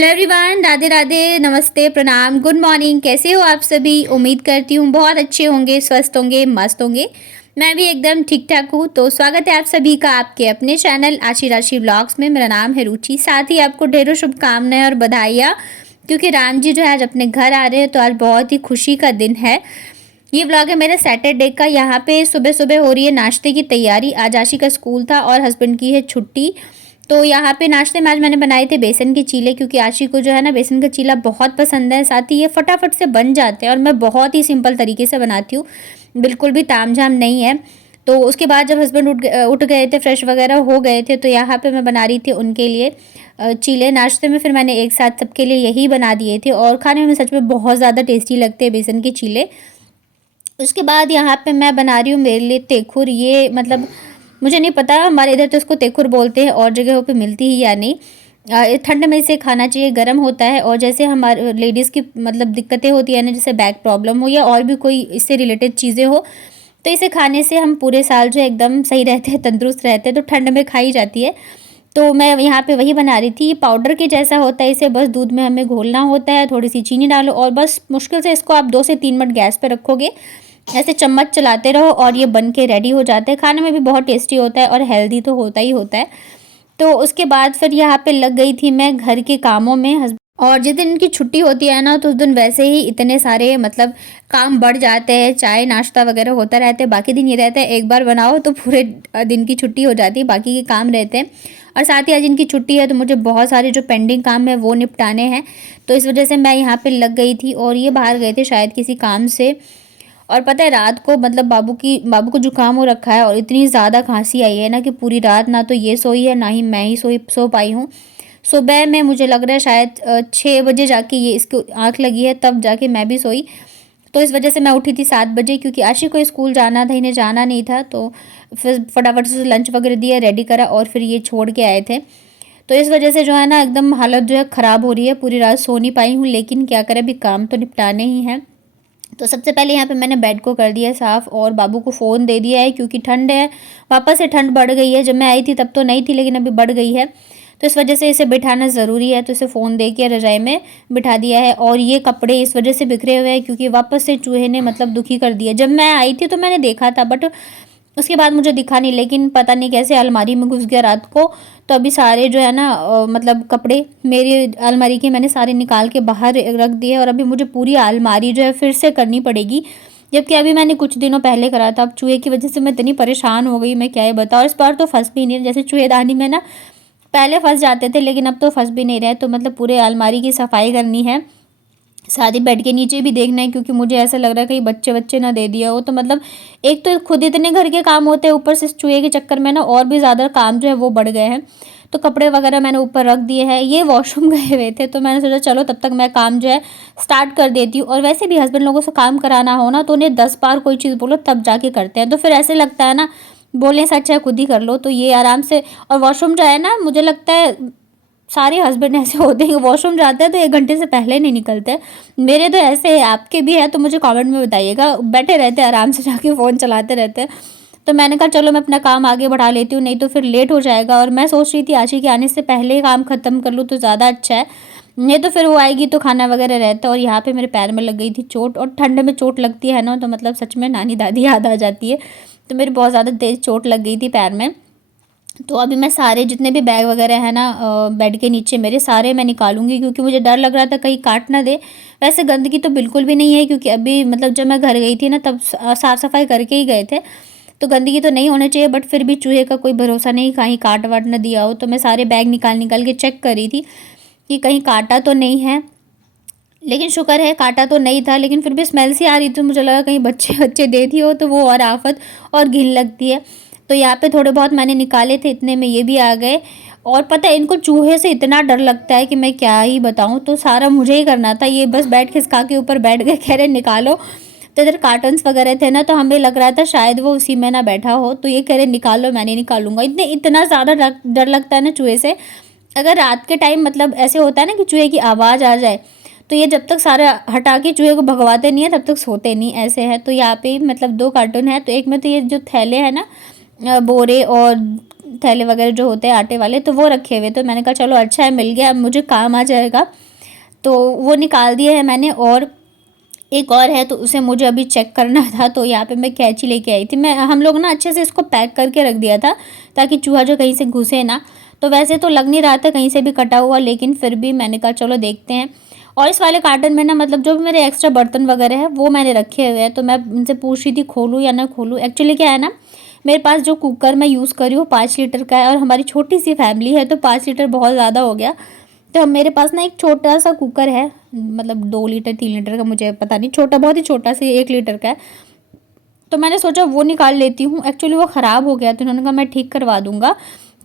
Hello everyone, Radhe Radhe, नमस्ते, प्रणाम, good morning. कैसे हो आप सभी? उम्मीद करती हूँ बहुत अच्छे होंगे, स्वस्थ होंगे, मस्त होंगे। मैं भी एकदम ठीक ठाक हूँ। तो स्वागत है आप सभी का आपके अपने चैनल आशी राशि व्लॉग्स में। मेरा नाम है रुचि। साथ ही आपको ढेरों शुभकामनाएं और बधाइयाँ, क्योंकि राम जी जो है आज अपने घर आ रहे हैं, तो आज बहुत ही खुशी का दिन है। ये व्लॉग है मेरे सैटरडे का। यहाँ पे सुबह सुबह हो रही है नाश्ते की तैयारी। आज आशी का स्कूल था और हस्बैंड की है छुट्टी। तो यहाँ पे नाश्ते में आज मैंने बनाए थे बेसन के चीले, क्योंकि आशी को जो है ना बेसन का चीला बहुत पसंद है। साथ ही ये फटाफट से बन जाते हैं और मैं बहुत ही सिंपल तरीके से बनाती हूँ, बिल्कुल भी तामझाम नहीं है। तो उसके बाद जब हस्बैंड उठ गए थे, फ्रेश वगैरह हो गए थे, तो यहाँ पे मैं बना रही थी उनके लिए चीले नाश्ते में। फिर मैंने एक साथ सबके लिए यही बना दिए थे और खाने में सच में बहुत ज़्यादा टेस्टी लगते हैं बेसन के चीले। उसके बाद यहाँ पे मैं बना रही हूँ मेरे लिए तेखुर। ये मतलब मुझे नहीं पता, हमारे इधर तो इसको तेखुर बोलते हैं, और जगहों पे मिलती ही या नहीं। ठंड में इसे खाना चाहिए, गर्म होता है। और जैसे हमारे लेडीज़ की मतलब दिक्कतें होती है ना, जैसे बैक प्रॉब्लम हो या और भी कोई इससे रिलेटेड चीज़ें हो, तो इसे खाने से हम पूरे साल जो एकदम सही रहते हैं, तंदुरुस्त रहते हैं। तो ठंड में खाई जाती है। तो मैं यहाँ पे वही बना रही थी। ये पाउडर के जैसा होता है, इसे बस दूध में हमें घोलना होता है, थोड़ी सी चीनी डालो और बस मुश्किल से इसको आप 2 से 3 मिनट गैस पे रखोगे, ऐसे चम्मच चलाते रहो और ये बन के रेडी हो जाता है। खाने में भी बहुत टेस्टी होता है और हेल्दी तो होता ही होता है। तो उसके बाद फिर यहाँ पे लग गई थी मैं घर के कामों में। और जिस दिन इनकी छुट्टी होती है ना, तो उस दिन वैसे ही इतने सारे मतलब काम बढ़ जाते हैं, चाय नाश्ता वगैरह होता रहता है। बाकी दिन ये रहता है एक बार बनाओ तो पूरे दिन की छुट्टी हो जाती है, बाकी के काम रहते हैं। और साथ ही आज इनकी छुट्टी है, तो मुझे बहुत सारे जो पेंडिंग काम है वो निपटाने हैं। तो इस वजह से मैं यहाँ पे लग गई थी। और ये बाहर गए थे शायद किसी काम से। और पता है रात को मतलब बाबू को जुकाम हो रखा है और इतनी ज़्यादा खांसी आई है ना, कि पूरी रात ना तो ये सोई है, ना ही मैं ही सो पाई हूँ। सुबह में मुझे लग रहा है शायद 6 बजे जाके ये इसको आँख लगी है, तब जाके मैं भी सोई। तो इस वजह से मैं उठी थी 7 बजे, क्योंकि आशी को स्कूल जाना था, इन्हें जाना नहीं था। तो फिर फटाफट से लंच वगैरह दिया, रेडी करा और फिर ये छोड़ के आए थे। तो इस वजह से जो है ना एकदम हालत जो है ख़राब हो रही है, पूरी रात सो नहीं पाई हूँ। लेकिन क्या करें, अभी काम तो निपटाने ही हैं। तो सबसे पहले यहाँ पे मैंने बेड को कर दिया साफ़ और बाबू को फ़ोन दे दिया है, क्योंकि ठंड है, वापस से ठंड बढ़ गई है। जब मैं आई थी तब तो नहीं थी, लेकिन अभी बढ़ गई है। तो इस वजह से इसे बिठाना ज़रूरी है, तो इसे फ़ोन दे के रज़ाई में बिठा दिया है। और ये कपड़े इस वजह से बिखरे हुए हैं, क्योंकि वापस से चूहे ने मतलब दुखी कर दिया। जब मैं आई थी तो मैंने देखा था, बट उसके बाद मुझे दिखा नहीं, लेकिन पता नहीं कैसे अलमारी में घुस गया रात को। तो अभी सारे जो है ना मतलब कपड़े मेरी अलमारी के मैंने सारे निकाल के बाहर रख दिए, और अभी मुझे पूरी अलमारी जो है फिर से करनी पड़ेगी, जबकि अभी मैंने कुछ दिनों पहले करा था। अब चूहे की वजह से मैं इतनी परेशान हो गई, मैं क्या ही बताऊँ। इस बार तो फंस भी नहीं, जैसे चूहेदानी में ना पहले फंस जाते थे, लेकिन अब तो फंस भी नहीं रहे। तो मतलब पूरे अलमारी की सफाई करनी है, साथ ही बेड के नीचे भी देखना है, क्योंकि मुझे ऐसा लग रहा है कहीं बच्चे बच्चे ना दे दिया हो। तो मतलब एक तो खुद इतने घर के काम होते हैं, ऊपर से चूहे के चक्कर में ना और भी ज़्यादा काम जो है वो बढ़ गए हैं। तो कपड़े वगैरह मैंने ऊपर रख दिए हैं। ये वॉशरूम गए हुए थे, तो मैंने सोचा चलो तब तक मैं काम जो है स्टार्ट कर देती हूँ। और वैसे भी हस्बैंड लोगों से काम कराना हो ना, तो उन्हें 10 बार कोई चीज़ बोलो तब जाके करते हैं। तो फिर ऐसे लगता है ना, बोलने से अच्छा है खुद ही कर लो। तो ये आराम से, और वॉशरूम जो है ना, मुझे लगता है सारे हस्बैंड ऐसे होते हैं कि वॉशरूम जाते हैं तो 1 घंटे से पहले नहीं निकलते। मेरे तो ऐसे है, आपके भी है तो मुझे कमेंट में बताइएगा। बैठे रहते हैं आराम से, जाके फ़ोन चलाते रहते हैं। तो मैंने कहा चलो मैं अपना काम आगे बढ़ा लेती हूँ, नहीं तो फिर लेट हो जाएगा। और मैं सोच रही थी आशी के आने से पहले ही काम ख़त्म कर लूँ तो ज़्यादा अच्छा है, नहीं तो फिर वो आएगी तो खाना वगैरह रहता है। और यहाँ पे मेरे पैर में लग गई थी चोट, और ठंड में चोट लगती है ना, तो मतलब सच में नानी दादी याद आ जाती है। तो मेरी बहुत ज़्यादा तेज़ चोट लग गई थी पैर में। तो अभी मैं सारे जितने भी बैग वगैरह है ना बेड के नीचे मेरे, सारे मैं निकालूंगी, क्योंकि मुझे डर लग रहा था कहीं काट ना दे। वैसे गंदगी तो बिल्कुल भी नहीं है, क्योंकि अभी मतलब जब मैं घर गई थी ना तब साफ़ सफाई करके ही गए थे। तो गंदगी तो नहीं होनी चाहिए, बट फिर भी चूहे का कोई भरोसा नहीं, कहीं काट वाट ना दिया हो। तो मैं सारे बैग निकाल निकाल के चेक कर रही थी कि कहीं काटा तो नहीं है। लेकिन शुक्र है काटा तो नहीं था, लेकिन फिर भी स्मेल सी आ रही थी। मुझे लगा कहीं बच्चे बच्चे दे दिए हो तो वो और आफत और घिन लगती है। तो यहाँ पे थोड़े बहुत मैंने निकाले थे, इतने में ये भी आ गए। और पता है इनको चूहे से इतना डर लगता है कि मैं क्या ही बताऊँ। तो सारा मुझे ही करना था। ये बस बैठ खिसका के ऊपर बैठ गए, कह रहे निकालो। तो इधर कार्टन्स वगैरह थे ना, तो हमें लग रहा था शायद वो उसी में ना बैठा हो, तो ये कह रहे निकालो, मैं नहीं निकालूंगा। इतना ज़्यादा डर लगता है ना चूहे से। अगर रात के टाइम मतलब ऐसे होता है ना कि चूहे की आवाज़ आ जाए, तो ये जब तक सारा हटा के चूहे को भगवाते नहीं है तब तक सोते नहीं, ऐसे है। तो यहाँ पे मतलब 2 कार्टून है, तो एक में तो ये जो थैले हैं ना बोरे और थैले वगैरह जो होते हैं आटे वाले, तो वो रखे हुए। तो मैंने कहा चलो अच्छा है मिल गया, अब मुझे काम आ जाएगा। तो वो निकाल दिए हैं मैंने, और एक और है तो उसे मुझे अभी चेक करना था। तो यहाँ पे मैं कैंची लेके आई थी। मैं हम लोग ना अच्छे से इसको पैक करके रख दिया था ताकि चूहा जो कहीं से घुसे ना। तो वैसे तो लग नहीं रहा था कहीं से भी कटा हुआ, लेकिन फिर भी मैंने कहा चलो देखते हैं। और इस वाले कार्टन में ना मतलब जो भी मेरे एक्स्ट्रा बर्तन वगैरह है वो मैंने रखे हुए हैं। तो मैं उनसे पूछ रही थी खोलूँ या ना खोलूँ। एक्चुअली क्या है ना, मेरे पास जो कुकर मैं यूज़ कर रही हूँ 5 लीटर का है, और हमारी छोटी सी फैमिली है तो 5 लीटर बहुत ज़्यादा हो गया। तो मेरे पास ना एक छोटा सा कुकर है, मतलब 2 लीटर 3 लीटर का, मुझे पता नहीं, छोटा, बहुत ही छोटा सा, 1 लीटर का है। तो मैंने सोचा वो निकाल लेती हूँ। एक्चुअली वो ख़राब हो गया तो उन्होंने कहा मैं ठीक करवा दूँगा,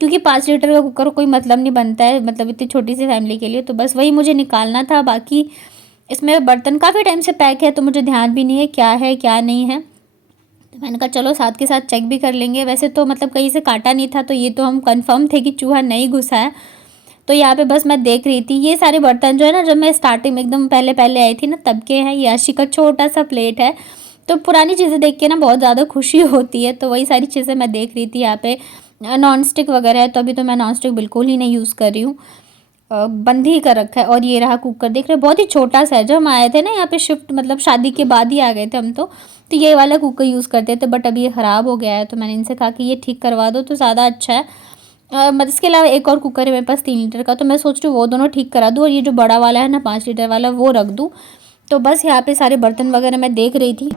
क्योंकि 5 लीटर का कुकर कोई मतलब नहीं बनता है, मतलब इतनी छोटी सी फैमिली के लिए। तो बस वही मुझे निकालना था। बाकी इसमें बर्तन काफ़ी टाइम से पैक है तो मुझे ध्यान भी नहीं है क्या नहीं है। तो मैंने कहा चलो साथ के साथ चेक भी कर लेंगे। वैसे तो मतलब कहीं से काटा नहीं था, तो ये तो हम कंफर्म थे कि चूहा नहीं घुसा है। तो यहाँ पे बस मैं देख रही थी। ये सारे बर्तन जो है ना, जब मैं स्टार्टिंग में एकदम पहले पहले आई थी ना तब के हैं। ये आशी का छोटा सा प्लेट है। तो पुरानी चीज़ें देख के ना बहुत ज़्यादा खुशी होती है, तो वही सारी चीज़ें मैं देख रही थी। यहाँ पे नॉन स्टिक वगैरह है, तो अभी तो मैं नॉन स्टिक बिल्कुल ही नहीं यूज़ कर रही हूँ, बंद ही कर रखा है। और ये रहा कुकर, देख रहे, बहुत ही छोटा सा है। जब हम आए थे ना यहाँ पे शिफ्ट, मतलब शादी के बाद ही आ गए थे हम, तो ये वाला कुकर यूज़ करते थे, बट अभी ये ख़राब हो गया है। तो मैंने इनसे कहा कि ये ठीक करवा दो तो ज़्यादा अच्छा है। मतलब इसके अलावा एक और कुकर है मेरे पास 3 लीटर का, तो मैं सोच रही हूँ वो दोनों ठीक करा दूँ, और ये जो बड़ा वाला है ना 5 लीटर वाला वो रख दूँ। तो बस यहाँ पे सारे बर्तन वगैरह मैं देख रही थी।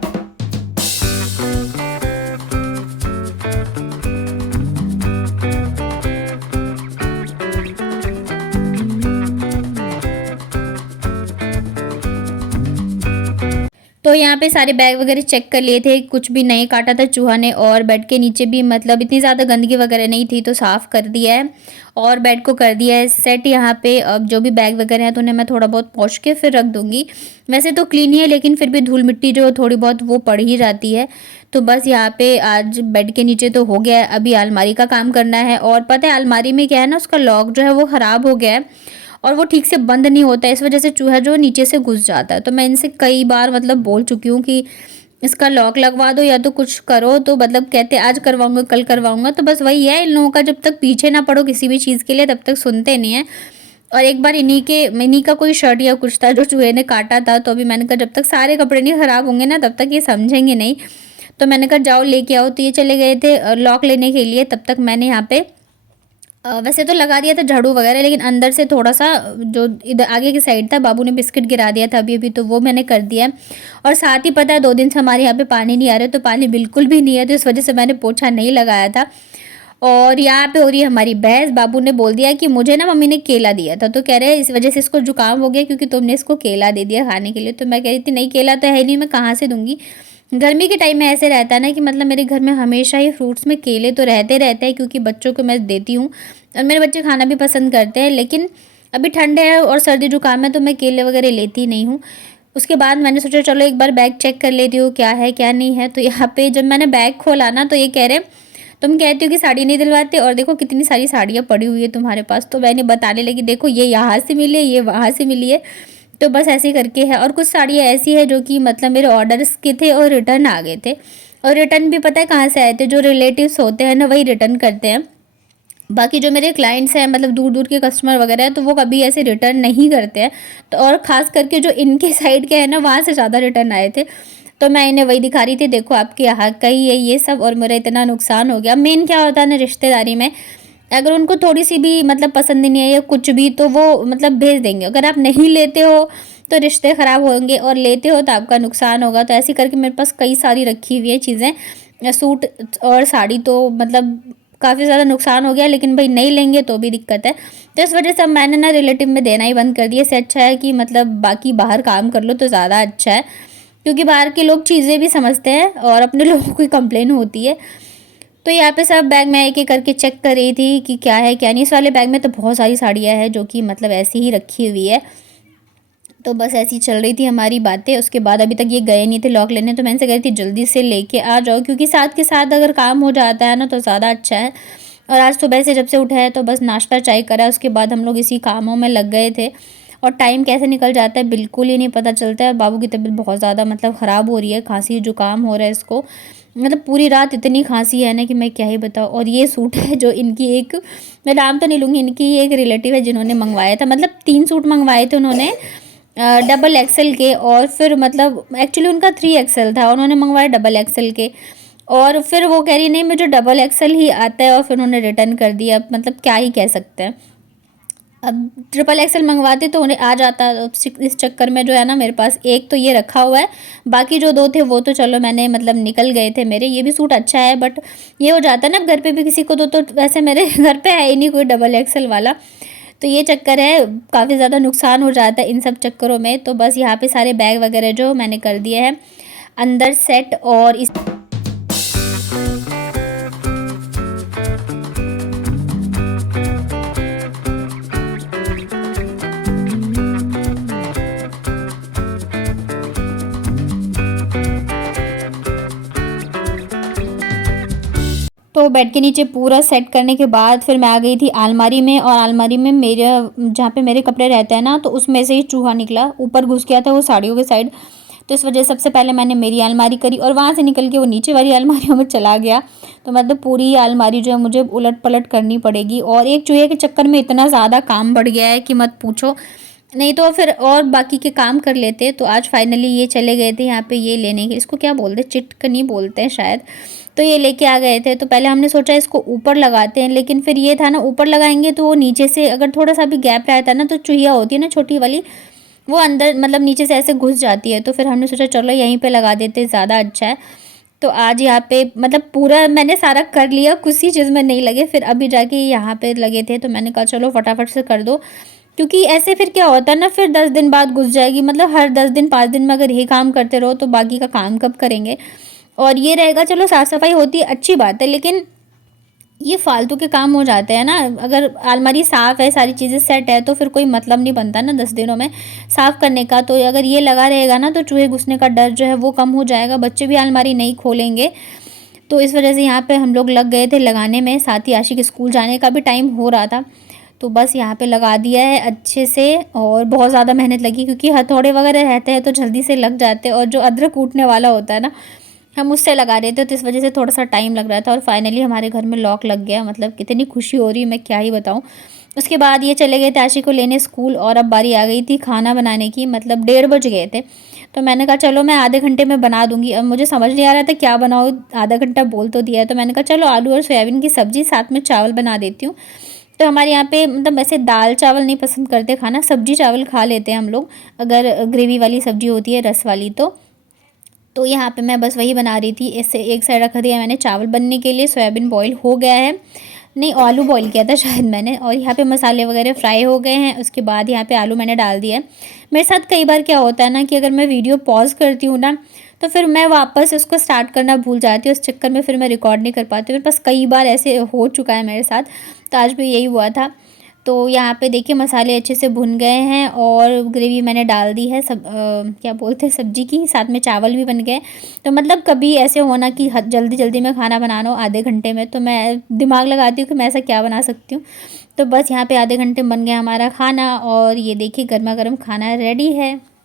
तो यहाँ पे सारे बैग वगैरह चेक कर लिए थे, कुछ भी नहीं काटा था चूहा ने। और बेड के नीचे भी मतलब इतनी ज़्यादा गंदगी वगैरह नहीं थी, तो साफ़ कर दिया है और बेड को कर दिया है सेट। यहाँ पे अब जो भी बैग वगैरह है तो उन्हें मैं थोड़ा बहुत पोंछ के फिर रख दूँगी। वैसे तो क्लीन ही है, लेकिन फिर भी धूल मिट्टी जो थोड़ी बहुत वो पड़ ही जाती है। तो बस यहाँ पे आज बेड के नीचे तो हो गया है, अभी अलमारी का काम करना है। और पता है अलमारी में क्या है ना, उसका लॉक जो है वो ख़राब हो गया है और वो ठीक से बंद नहीं होता है, इस वजह से चूहा जो नीचे से घुस जाता है। तो मैं इनसे कई बार मतलब बोल चुकी हूँ कि इसका लॉक लगवा दो या तो कुछ करो। तो मतलब कहते आज करवाऊंगा कल करवाऊंगा। तो बस वही है इन लोगों का, जब तक पीछे ना पड़ो किसी भी चीज़ के लिए तब तक सुनते नहीं है। और एक बार इन्हीं का कोई शर्ट या कुछ था जो चूहे ने काटा था। तो अभी मैंने कहा जब तक सारे कपड़े नहीं ख़राब होंगे ना तब तक ये समझेंगे नहीं। तो मैंने कहा जाओ लेके आओ। तो ये चले गए थे लॉक लेने के लिए। तब तक मैंने यहाँ पे वैसे तो लगा दिया था झाड़ू वगैरह, लेकिन अंदर से थोड़ा सा जो इधर आगे की साइड था, बाबू ने बिस्किट गिरा दिया था अभी अभी, तो वो मैंने कर दिया। और साथ ही पता है 2 दिन से हमारे यहाँ पे पानी नहीं आ रहा, तो पानी बिल्कुल भी नहीं है, तो इस वजह से मैंने पोछा नहीं लगाया था। और यहाँ पे हो रही है हमारी बहस। बाबू ने बोल दिया कि मुझे ना मम्मी ने केला दिया था, तो कह रहे हैं इस वजह से इसको जुकाम हो गया क्योंकि तुमने इसको केला दे दिया खाने के लिए। तो मैं कह रही थी नहीं, केला तो है नहीं, मैं कहाँ से दूंगी। गर्मी के टाइम में ऐसे रहता है ना कि मतलब मेरे घर में हमेशा ही फ्रूट्स में केले तो रहते हैं, क्योंकि बच्चों को मैं देती हूँ और मेरे बच्चे खाना भी पसंद करते हैं। लेकिन अभी ठंड है और सर्दी जुकाम है तो मैं केले वगैरह लेती नहीं हूँ। उसके बाद मैंने सोचा चलो एक बार बैग चेक कर लेती हूँ क्या है क्या नहीं है। तो यहाँ पे जब मैंने बैग खोला ना तो ये कह रहे तुम कहती हो कि साड़ी नहीं दिलवाते और देखो कितनी सारी साड़ियाँ पड़ी हुई है तुम्हारे पास। तो मैंने बताने लगी देखो ये यहाँ से मिली है, ये वहाँ से मिली है। तो बस ऐसे करके है। और कुछ साड़ियाँ ऐसी है जो कि मतलब मेरे ऑर्डर्स के थे और रिटर्न आ गए थे। और रिटर्न भी पता है कहाँ से आए थे, जो रिलेटिव्स होते हैं ना वही रिटर्न करते हैं। बाकी जो मेरे क्लाइंट्स हैं मतलब दूर दूर के कस्टमर वगैरह हैं तो वो कभी ऐसे रिटर्न नहीं करते हैं। तो और ख़ास करके जो इनके साइड के हैं ना वहाँ से ज़्यादा रिटर्न आए थे। तो मैं इन्हें वही दिखा रही थी, देखो आपके यहाँ का ही है ये सब और मेरा इतना नुकसान हो गया। मेन क्या होता है ना रिश्तेदारी में, अगर उनको थोड़ी सी भी मतलब पसंद नहीं है या कुछ भी तो वो मतलब भेज देंगे। अगर आप नहीं लेते हो तो रिश्ते ख़राब होंगे और लेते हो तो आपका नुकसान होगा। तो ऐसे करके मेरे पास कई सारी रखी हुई है चीज़ें, सूट और साड़ी। तो मतलब काफ़ी ज़्यादा नुकसान हो गया, लेकिन भाई नहीं लेंगे तो भी दिक्कत है। तो इस वजह से अब मैंने ना रिलेटिव में देना ही बंद कर दिया। इससे अच्छा है कि मतलब बाकी बाहर काम कर लो तो ज़्यादा अच्छा है, क्योंकि बाहर के लोग चीज़ें भी समझते हैं और अपने लोगों को कंप्लेन होती है। तो यहाँ पे सब बैग मैं एक एक करके चेक कर रही थी कि क्या है क्या नहीं। इस वाले बैग में तो बहुत सारी साड़ियाँ हैं जो कि मतलब ऐसी ही रखी हुई है। तो बस ऐसी चल रही थी हमारी बातें। उसके बाद अभी तक ये गए नहीं थे लॉक लेने, तो मैं इनसे कह रही थी जल्दी से लेके आ जाओ, क्योंकि साथ के साथ अगर काम हो जाता है ना तो ज़्यादा अच्छा है। और आज सुबह से जब से उठा है तो बस नाश्ता चाय करा, उसके बाद हम लोग इसी कामों में लग गए थे। और टाइम कैसे निकल जाता है बिल्कुल ही नहीं पता चलता है। बाबू की तबीयत बहुत ज़्यादा मतलब ख़राब हो रही है, खांसी जुकाम हो रहा है इसको, मतलब पूरी रात इतनी खांसी है ना कि मैं क्या ही बताऊँ। और ये सूट है जो इनकी एक, मैं नाम तो नहीं लूँगी, इनकी एक रिलेटिव है जिन्होंने मंगवाया था, मतलब 3 सूट मंगवाए थे उन्होंने डबल एक्सेल के, और फिर मतलब एक्चुअली उनका 3 एक्सेल था, उन्होंने मंगवाया डबल एक्सेल के, और फिर वो कह रही नहीं मुझे डबल एक्सेल ही आता है, और फिर उन्होंने रिटर्न कर दिया। अब मतलब क्या ही कह सकते हैं। अब ट्रिपल एक्सेल मंगवाते तो उन्हें आ जाता, अब इस चक्कर में जो है ना मेरे पास एक तो ये रखा हुआ है, बाकी जो 2 थे वो तो चलो मैंने मतलब निकल गए थे मेरे। ये भी सूट अच्छा है बट ये हो जाता है ना घर पे भी किसी को दो, तो वैसे मेरे घर पे है ही नहीं कोई डबल एक्सेल वाला, तो ये चक्कर है, काफ़ी ज़्यादा नुकसान हो जाता है इन सब चक्करों में। तो बस यहाँ पे सारे बैग वगैरह जो मैंने कर दिए हैं अंदर सेट, और इस तो बेड के नीचे पूरा सेट करने के बाद फिर मैं आ गई थी अलमारी में, और अलमारी में मेरे जहाँ पे मेरे कपड़े रहते हैं ना, तो उसमें से ही चूहा निकला, ऊपर घुस गया था वो साड़ियों के साइड। तो इस वजह से सबसे पहले मैंने मेरी अलमारी करी, और वहाँ से निकल के वो नीचे वाली अलमारियों में चला गया। तो मतलब पूरी अलमारी जो है मुझे उलट पलट करनी पड़ेगी, और एक चूहे के चक्कर में इतना ज़्यादा काम बढ़ गया है कि मत पूछो। नहीं तो फिर और बाकी के काम कर लेते। तो आज फाइनली ये चले गए थे यहाँ पे ये लेने के, इसको क्या बोलते हैं, चिटकनी बोलते हैं शायद। तो ये लेके आ गए थे, तो पहले हमने सोचा इसको ऊपर लगाते हैं, लेकिन फिर ये था ना ऊपर लगाएंगे तो वो नीचे से अगर थोड़ा सा भी गैप रहता है ना, तो चूहिया होती है ना छोटी वाली, वो अंदर मतलब नीचे से ऐसे घुस जाती है। तो फिर हमने सोचा चलो यहीं पे लगा देते, ज़्यादा अच्छा है। तो आज यहाँ पे मतलब पूरा मैंने सारा कर लिया, किसी चीज़ में नहीं लगे, फिर अभी जाके यहाँ पे लगे थे, तो मैंने कहा चलो फटाफट से कर दो, क्योंकि ऐसे फिर क्या होता है ना, फिर 10 दिन बाद घुस जाएगी, मतलब हर 10 दिन 5 दिन में अगर ये काम करते रहो तो बाकी का काम कब करेंगे। और ये रहेगा, चलो साफ़ सफाई होती है अच्छी बात है, लेकिन ये फालतू के काम हो जाते हैं ना। अगर अलमारी साफ़ है, सारी चीज़ें सेट है, तो फिर कोई मतलब नहीं बनता ना 10 दिनों में साफ़ करने का। तो अगर ये लगा रहेगा ना, तो चूहे घुसने का डर जो है वो कम हो जाएगा, बच्चे भी अलमारी नहीं खोलेंगे। तो इस वजह से यहाँ पे हम लोग लग गए थे लगाने में, साथ ही आशी के स्कूल जाने का भी टाइम हो रहा था। तो बस यहाँ पे लगा दिया है अच्छे से, और बहुत ज़्यादा मेहनत लगी, क्योंकि हथौड़े वगैरह रहते हैं तो जल्दी से लग जाते हैं, और जो अदरक कूटने वाला होता है ना, हम उससे लगा रहे थे, तो इस वजह से थोड़ा सा टाइम लग रहा था। और फाइनली हमारे घर में लॉक लग गया, मतलब कितनी खुशी हो रही है मैं क्या ही बताऊँ। उसके बाद ये चले गए थे आशी को लेने स्कूल, और अब बारी आ गई थी खाना बनाने की, मतलब 1:30 बज गए थे। तो मैंने कहा चलो मैं आधे घंटे में बना दूंगी। अब मुझे समझ नहीं आ रहा था क्या बनाऊँ, आधा घंटा बोल तो दिया है, तो मैंने कहा चलो आलू और सोयाबीन की सब्ज़ी साथ में चावल बना देती हूँ। तो हमारे यहाँ पे मतलब ऐसे दाल चावल नहीं पसंद करते खाना, सब्जी चावल खा लेते हैं हम लोग, अगर ग्रेवी वाली सब्जी होती है, रस वाली। तो यहाँ पे मैं बस वही बना रही थी। इससे एक साइड रख दिया मैंने चावल बनने के लिए, सोयाबीन बॉईल हो गया है, नहीं आलू बॉईल किया था शायद मैंने, और यहाँ पे मसाले वगैरह फ्राई हो गए हैं। उसके बाद यहाँ पे आलू मैंने डाल दिया है। मेरे साथ कई बार क्या होता है ना कि अगर मैं वीडियो पॉज करती हूँ ना, तो फिर मैं वापस उसको स्टार्ट करना भूल जाती हूँ, उस चक्कर में फिर मैं रिकॉर्ड नहीं कर पाती हूँ। मेरे पास कई बार ऐसे हो चुका है मेरे साथ, तो आज भी यही हुआ था। तो यहाँ पे देखिए मसाले अच्छे से भुन गए हैं, और ग्रेवी मैंने डाल दी है, सब क्या बोलते हैं सब्जी की, साथ में चावल भी बन गए। तो मतलब कभी ऐसे होना कि जल्दी जल्दी में खाना बनाना हो आधे घंटे में, तो मैं दिमाग लगाती हूँ कि मैं ऐसा क्या बना सकती हूँ। तो बस यहाँ पे आधे घंटे में बन गया हमारा खाना, और ये देखिए गर्मा गर्म खाना रेडी है।